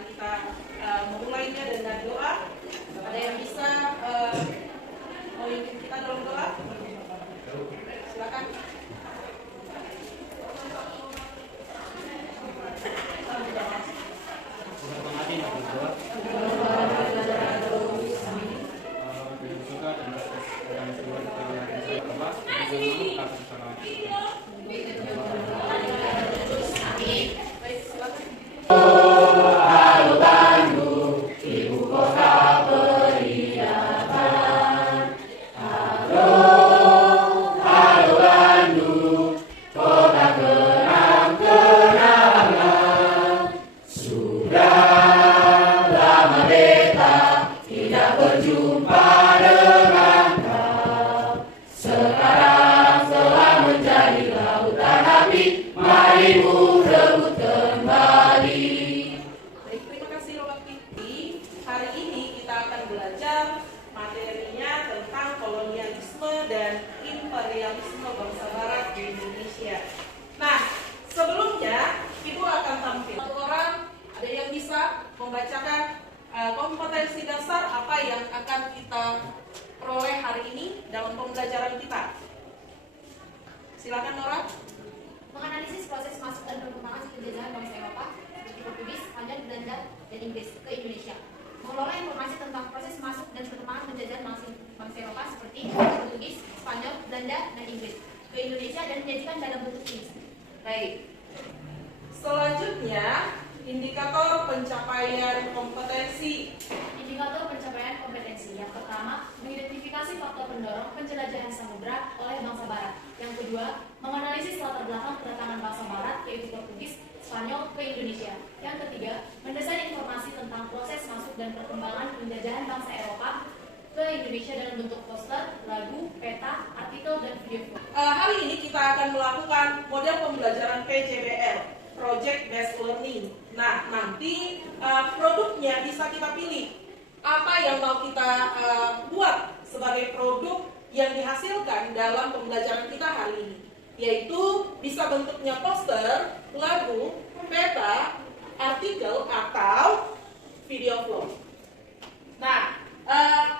Mari kita memulainya dengan doa. Ada yang bisa memimpin kita dalam doa? Silakan. Membacakan kompetensi dasar apa yang akan kita peroleh hari ini dalam pembelajaran kita. Silakan Nora. Menganalisis proses masuk dan perkembangan penjajahan bangsa Eropa seperti Portugis, Spanyol, Belanda, dan Inggris ke Indonesia. Mengelola informasi tentang proses masuk dan perkembangan penjajahan bangsa Eropa seperti Portugis, Spanyol, Belanda, dan Inggris ke Indonesia dan menyajikan dalam bentuk tulis. Baik. Selanjutnya, indikator pencapaian kompetensi. Indikator pencapaian kompetensi. Yang pertama, mengidentifikasi faktor pendorong penjelajahan samudra oleh bangsa Barat. Yang kedua, menganalisis latar belakang kedatangan bangsa Barat, yaitu Portugis, Spanyol, ke Indonesia. Yang ketiga, mendesain informasi tentang proses masuk dan perkembangan penjajahan bangsa Eropa ke Indonesia dalam bentuk poster, lagu, peta, artikel, dan video. Hari ini kita akan melakukan model pembelajaran PJBL, Project Based Learning. Nah, nanti produknya bisa kita pilih apa yang mau kita buat sebagai produk yang dihasilkan dalam pembelajaran kita hari ini, yaitu bisa bentuknya poster, lagu, peta, artikel, atau video vlog. Nah,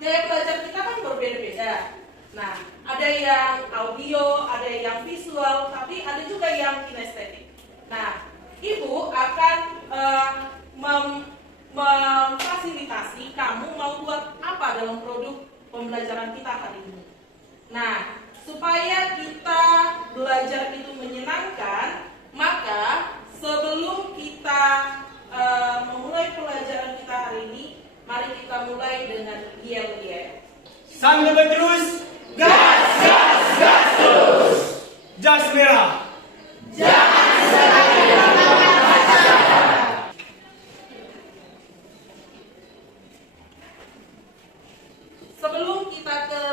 gaya belajar kita kan berbeda-beda. Nah, ada yang audio, ada yang visual, tapi ada juga yang kinestetik. Nah, Ibu akan memfasilitasi kamu mau buat apa dalam produk pembelajaran kita hari ini. Nah, supaya kita belajar itu menyenangkan, maka sebelum kita memulai pelajaran kita hari ini, mari kita mulai dengan yel-yel. Sambil terus, gas, gas, gas terus. Jas merah. Jangan sekali-kali. Sebelum kita ke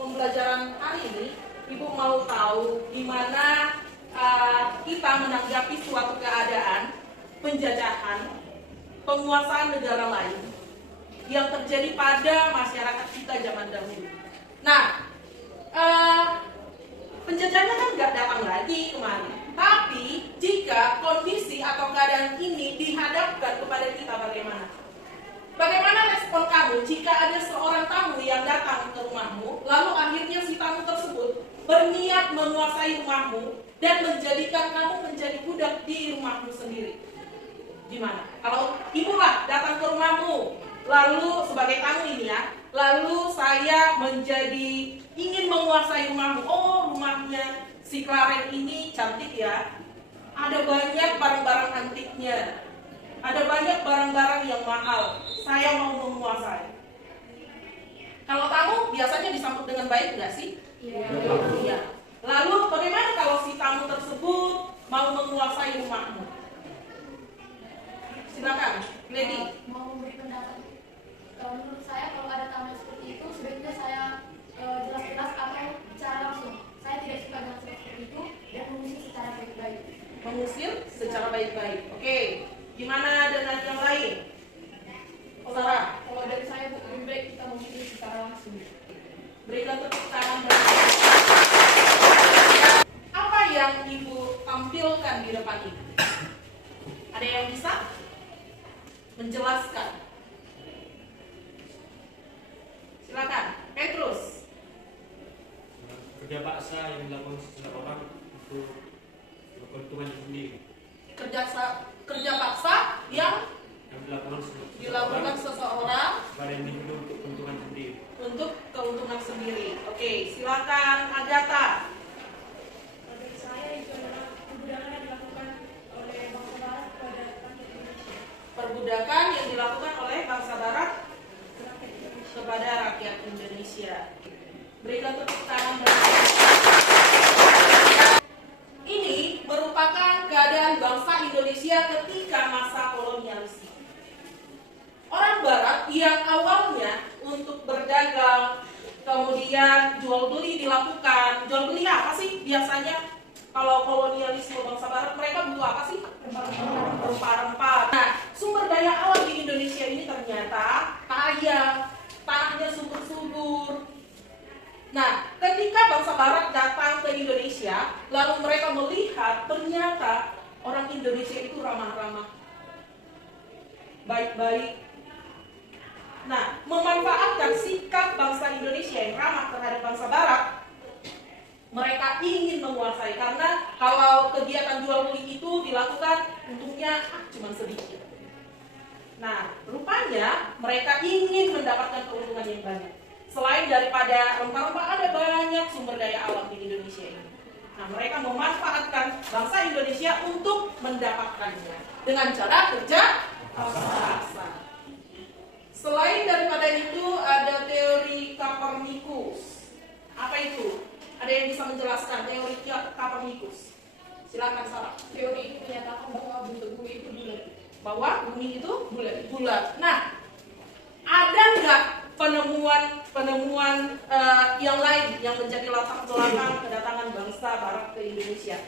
pembelajaran hari ini, Ibu mau tahu di mana kita menanggapi suatu keadaan penjajahan, penguasaan negara lain yang terjadi pada masyarakat kita zaman dahulu. Nah, penjajahannya kan nggak datang lagi kemarin. Tapi jika kondisi atau keadaan ini dihadapkan kepada kita, bagaimana? Bagaimana respon kamu jika ada seorang tamu yang datang ke rumahmu, lalu akhirnya si tamu tersebut berniat menguasai rumahmu dan menjadikan kamu menjadi budak di rumahmu sendiri? Gimana? Kalau ibulah datang ke rumahmu, lalu sebagai tamu ini ya, lalu saya menjadi ingin menguasai rumahmu. Oh, rumahnya si Klaren ini cantik ya, ada banyak barang-barang antiknya, ada banyak barang-barang yang mahal, saya mau menguasai. Kalau tamu biasanya disambut dengan baik nggak sih? Iya. Lalu bagaimana kalau si tamu tersebut mau menguasai rumahmu? Silakan, Lady. Mau memberi pendapat. Kalau menurut saya, kalau ada tamu seperti itu, sebaiknya saya jelas-jelas atau bicara langsung. Saya tidak suka dengan seperti itu dan mengusir secara baik-baik. Mengusir secara baik-baik. Oke. Gimana dengan yang lain? Sarah. Kalau dari saya, lebih baik kita mengusir secara langsung. Berikan tepuk tangan. Apa yang Ibu tampilkan di depan Ibu? Ada yang bisa menjelaskan. Silakan, Petrus. Kerja paksa yang dilakukan seseorang untuk keuntungan sendiri. Kerja paksa yang dilakukan seseorang pada individu untuk keuntungan sendiri. Untuk keuntungan sendiri. Oke, silakan Agatha. Menurut saya itu adalah perbudakan yang dilakukan oleh bangsa Barat kepada rakyat Indonesia. Perbudakan yang dilakukan oleh bangsa Barat kepada rakyat Indonesia. Berikan tepuk tangan bagi. Ini merupakan keadaan bangsa Indonesia ketika masa kolonialisme. Orang Barat yang awalnya untuk berdagang, kemudian jual beli dilakukan. Jual beli apa sih biasanya? Kalau kolonialisme bangsa Barat, mereka butuh apa sih? Rempah-rempah. Nah, sumber daya alam di Indonesia ini ternyata kaya, tanahnya subur-subur. Nah, ketika bangsa Barat datang ke Indonesia, lalu mereka melihat ternyata orang Indonesia itu ramah-ramah, baik-baik. Nah, memanfaatkan sikap bangsa Indonesia yang ramah terhadap bangsa Barat, mereka ingin menguasai, karena kalau kegiatan jual beli itu dilakukan untungnya cuma sedikit. Nah, rupanya mereka ingin mendapatkan keuntungan yang banyak. Selain daripada rempah-rempah, ada banyak sumber daya alam di Indonesia ini. Nah, mereka memanfaatkan bangsa Indonesia untuk mendapatkannya dengan cara kerja paksa. Selain daripada itu, ada teori Copernicus. Apa itu? Ada yang bisa menjelaskan teori Copernicus? Silakan Sarah. Teori itu menyatakan bahwa bentuk bumi itu bulat. Bahwa bumi itu bulat. Nah, ada nggak penemuan yang lain yang menjadi latar belakang kedatangan bangsa Barat ke Indonesia?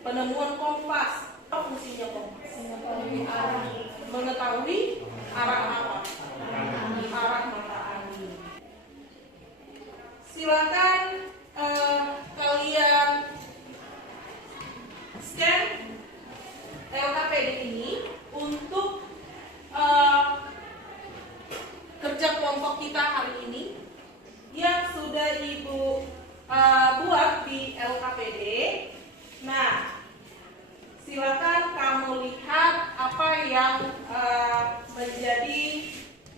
Penemuan kompas. Apa fungsinya kompas? Mengetahui arah apa? Arah mata angin. Silakan kalian scan LKPD ini untuk kerja kelompok kita hari ini yang sudah Ibu buat di LKPD. Nah, silakan kamu lihat apa yang menjadi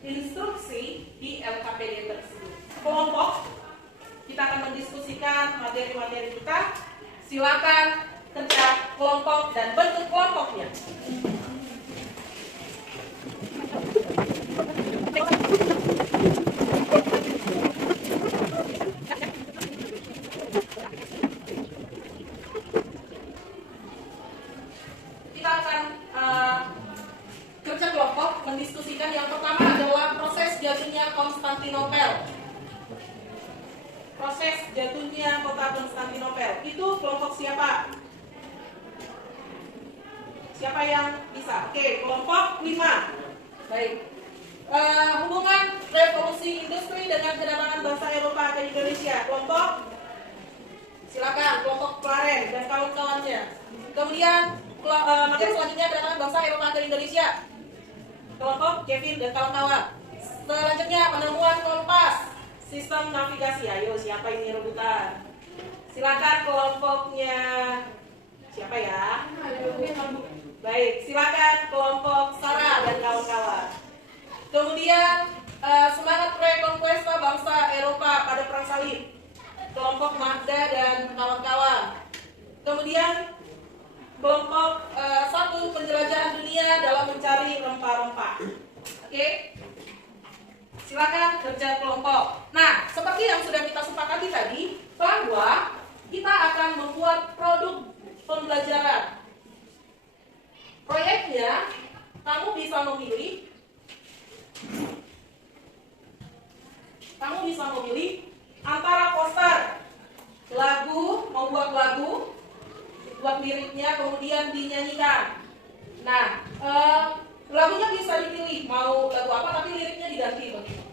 instruksi di LKPD tersebut. Kelompok, kita akan mendiskusikan materi-materi kita. Silakan kerja kelompok dan bentuk kelompoknya. Kita akan kerja kelompok mendiskusikan. Yang pertama adalah proses jatuhnya Konstantinopel. Proses jatuhnya kota Konstantinopel. Itu kelompok siapa? Siapa yang bisa? Oke, kelompok 5. Baik. Hubungan revolusi industri dengan kedatangan bangsa Eropa ke Indonesia. Kelompok, silakan kelompok Claren dan kawan-kawannya. Kemudian materi selanjutnya kedatangan bangsa Eropa ke Indonesia. Kelompok Kevin dan kawan-kawan. Selanjutnya penemuan kompas, sistem navigasi. Ayo, siapa ini rebutan? Silakan kelompoknya. Siapa ya? Baik, silakan kelompok Sarah dan kawan-kawan. Kemudian semangat reconquista bangsa Eropa pada perang salib. Kelompok Magda dan kawan-kawan. Kemudian kelompok 1 penjelajahan dunia dalam mencari rempah-rempah. Oke? Silakan kerja kelompok. Nah, seperti yang sudah kita sepakati tadi, bahwa kita akan membuat produk pembelajaran. Proyeknya, kamu bisa memilih antara poster, lagu, membuat lagu, buat liriknya, kemudian dinyanyikan. Nah, lagunya bisa dipilih mau lagu apa, tapi liriknya diganti begitu.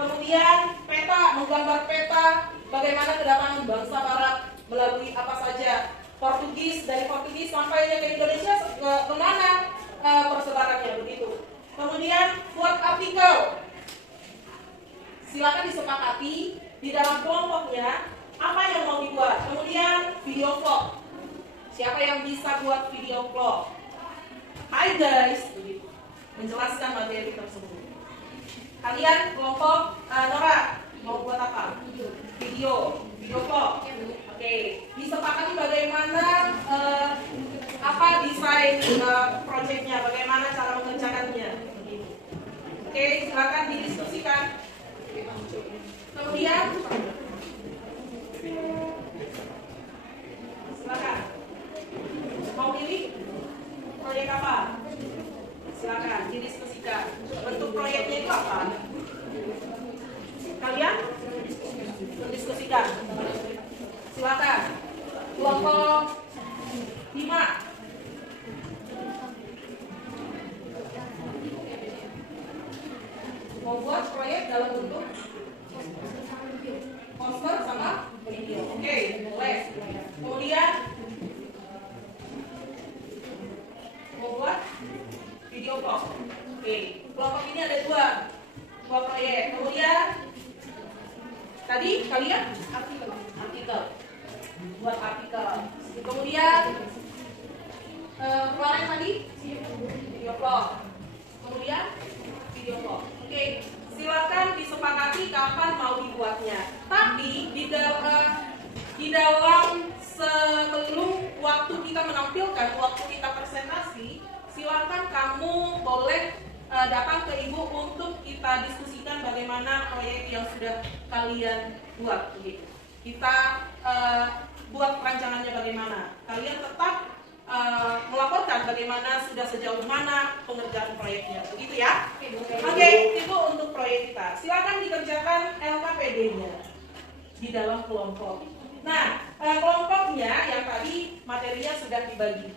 Kemudian peta, menggambar peta bagaimana kedatangan bangsa Barat melalui apa saja. Portugis, dari Portugis sampainya ke Indonesia kemana di dalam kelompoknya apa yang mau dibuat. Kemudian video vlog. Siapa yang bisa buat video vlog? Hai guys, menjelaskan materi tersebut. Kalian kelompok Nora mau buat apa? Video vlog. Oke, disepakati bagaimana apa desain proyeknya, bagaimana cara mengerjakannya. Oke, silakan didiskusikan. Kemudian silakan. Mau pilih proyek apa? Silakan didiskusikan. Bentuk proyeknya itu apa? Kalian mendiskusikan. Silakan. Kelompok 5. Mau buat proyek dalam bentuk poster sama video. Oke, boleh. Kemudian mau buat video vlog. Oke, kelompok ini ada dua proyek. Kemudian tadi kalian artikel. Buat artikel. Kemudian kemarin tadi video vlog. Kemudian video vlog. Oke, silakan disepakati kapan mau dibuatnya. Tapi di dalam sebelum waktu kita menampilkan, waktu kita presentasi, silakan kamu boleh datang ke ibu untuk kita diskusikan bagaimana proyek yang sudah kalian buat. Kita buat perancangannya bagaimana. Kalian tetap melaporkan bagaimana sudah sejauh mana pengerjaan proyeknya, begitu ya? Oke, itu untuk proyek kita. Silakan dikerjakan LKPD-nya di dalam kelompok. Nah, kelompoknya yang tadi materinya sudah dibagi.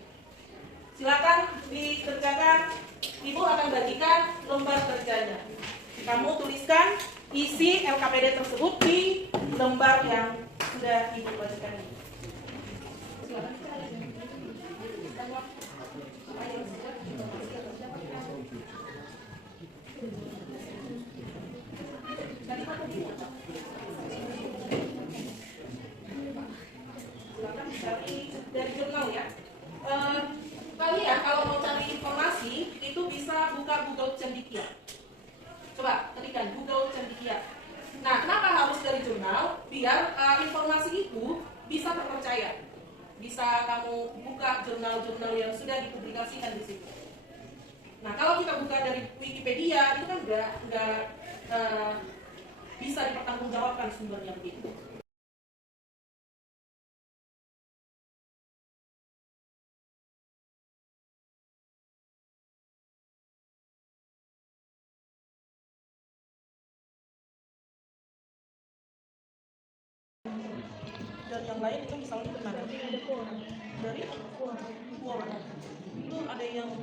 Silakan dikerjakan. Ibu akan bagikan lembar kerjanya. Kamu tuliskan isi LKPD tersebut di lembar yang sudah ibu bagikan ini. Silakan. Dari jurnal ya. Kalian kalau mau cari informasi itu bisa buka Google Cendekia. Coba ketikkan Google Cendekia. Nah, kenapa harus dari jurnal? Biar informasi itu bisa terpercaya. Bisa kamu buka jurnal-jurnal yang sudah dipublikasikan di situ. Nah, kalau kita buka dari Wikipedia itu kan nggak bisa dipertanggungjawabkan sumbernya begitu. Dan yang lain itu misalnya ke mana? Dari Quora. Itu ada yang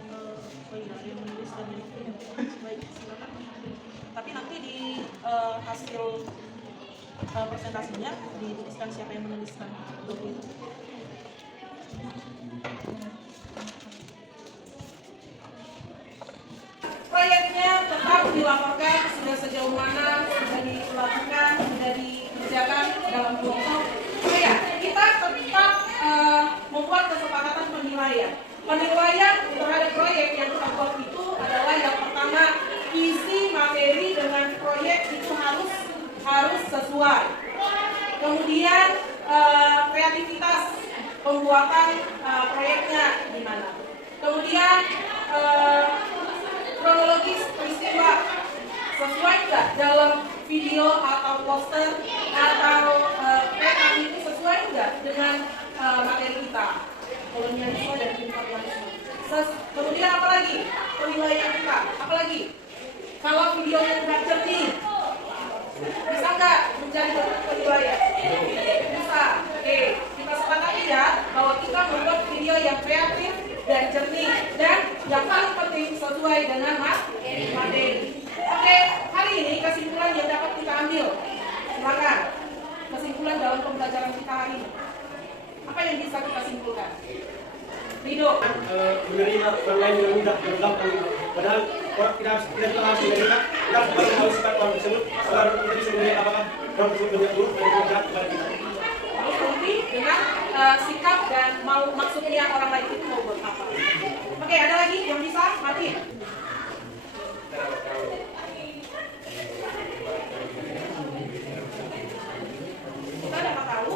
yang menulis dan yang baik, silakan. Tapi nanti di hasil presentasinya dituliskan siapa yang menuliskan blog itu. Proyeknya tetap dilaporkan sudah sejauh mana, sudah dilakukan, sudah dikerjakan dalam kelompok. Ya, kita tetap membuat kesepakatan penilaian. Penilaian terhadap proyek yang kita buat itu adalah yang pertama, isi materi dengan proyek itu harus sesuai. Kemudian kreativitas pembuatan proyeknya gimana. Kemudian kronologis peristiwa sesuai nggak dalam video atau poster atau peta itu sesuai nggak dengan materi kita, kolonialisme dan imperialisme. Kemudian apa lagi penilaian kita? Apalagi kalau videonya nggak jernih, bisa nggak menjadi penilaian? Bisa. Oke, kita sepakati ya bahwa kita membuat video yang kreatif dan jernih dan yang paling penting sesuai dengan materi. Oke, hari ini kesimpulan yang dapat kita ambil. Silakan. Kesimpulan dalam pembelajaran kita hari ini. Apa yang bisa kita simpulkan? Rido. Menerima online yang mudah dan gampang. Padahal kita harus menjadikan, kita harus mengetahui sifat orang tersebut agar kita bisa melihat apakah orang tersebut berniat buruk dan berniat kepada kita. Terus nanti dengan sikap dan maksudnya orang lain itu mau buat apa. Oke, ada lagi yang bisa? Martin. Kita dapat tahu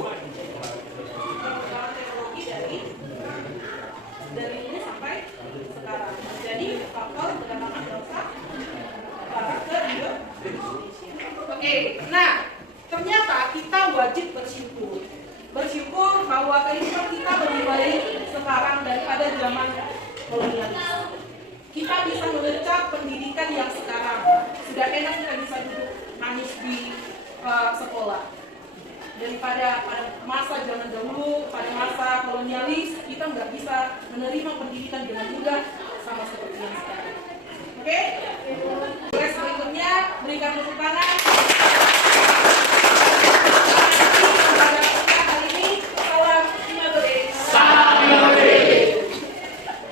perkembangan teknologi dari ini sampai sekarang. Jadi faktor kedatangan bangsa barat ke Indonesia. Oke, nah ternyata kita wajib bersyukur. Bersyukur bahwa kehidupan kita lebih baik sekarang daripada zaman kolonialis. Kita bisa mengejar pendidikan yang sekarang. Sudah enak kita bisa duduk manis di sekolah. Daripada pada masa zaman dahulu, pada masa kolonialis, kita nggak bisa menerima pendidikan dengan